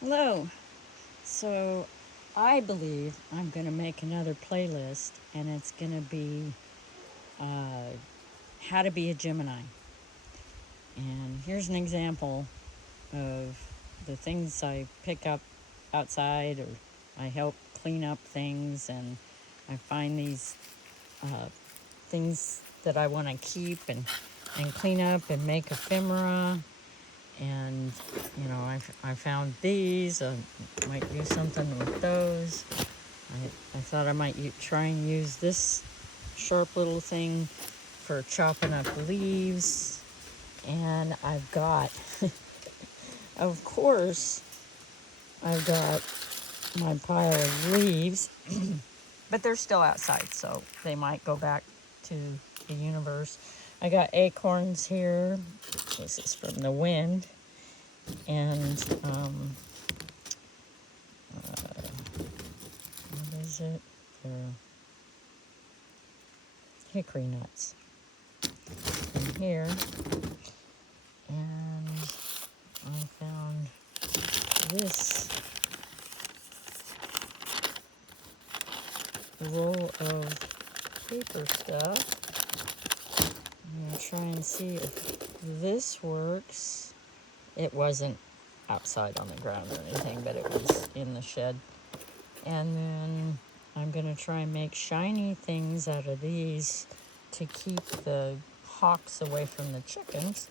Hello. So I believe I'm going to make another playlist, and it's going to be uh, how to be a Gemini. And here's an example of the things I pick up outside, or I help clean up things, and I find these things that I want to keep and clean up and make ephemera. And I found these. I might do something with those. I thought I might try and use this sharp little thing for chopping up leaves. And I've got, of course, I've got my pile of leaves, but they're still outside, so they might go back to the universe. I got acorns here. This is from the wind. And, what is it? They're hickory nuts in here. And I found this roll of paper stuff. I'm going to try and see if this works. It wasn't outside on the ground or anything, but it was in the shed. And then I'm going to try and make shiny things out of these to keep the hawks away from the chickens.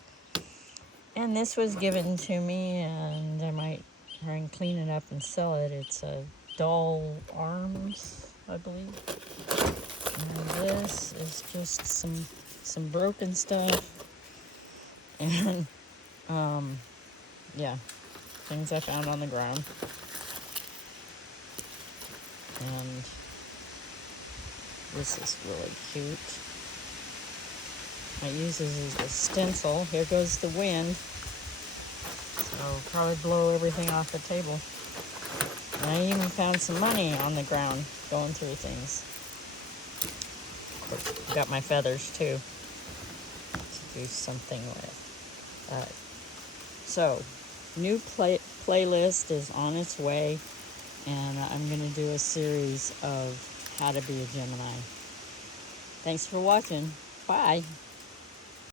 And this was given to me, and I might try and clean it up and sell it. It's a doll arms, I believe. And this is just some broken stuff. And yeah, things I found on the ground. And this is really cute. I use this as a stencil. Here goes the wind. So probably blow everything off the table. And I even found some money on the ground going through things. Of course, got my feathers too to do something with. So, new playlist is on its way, and I'm going to do a series of how to be a Gemini. Thanks for watching. Bye.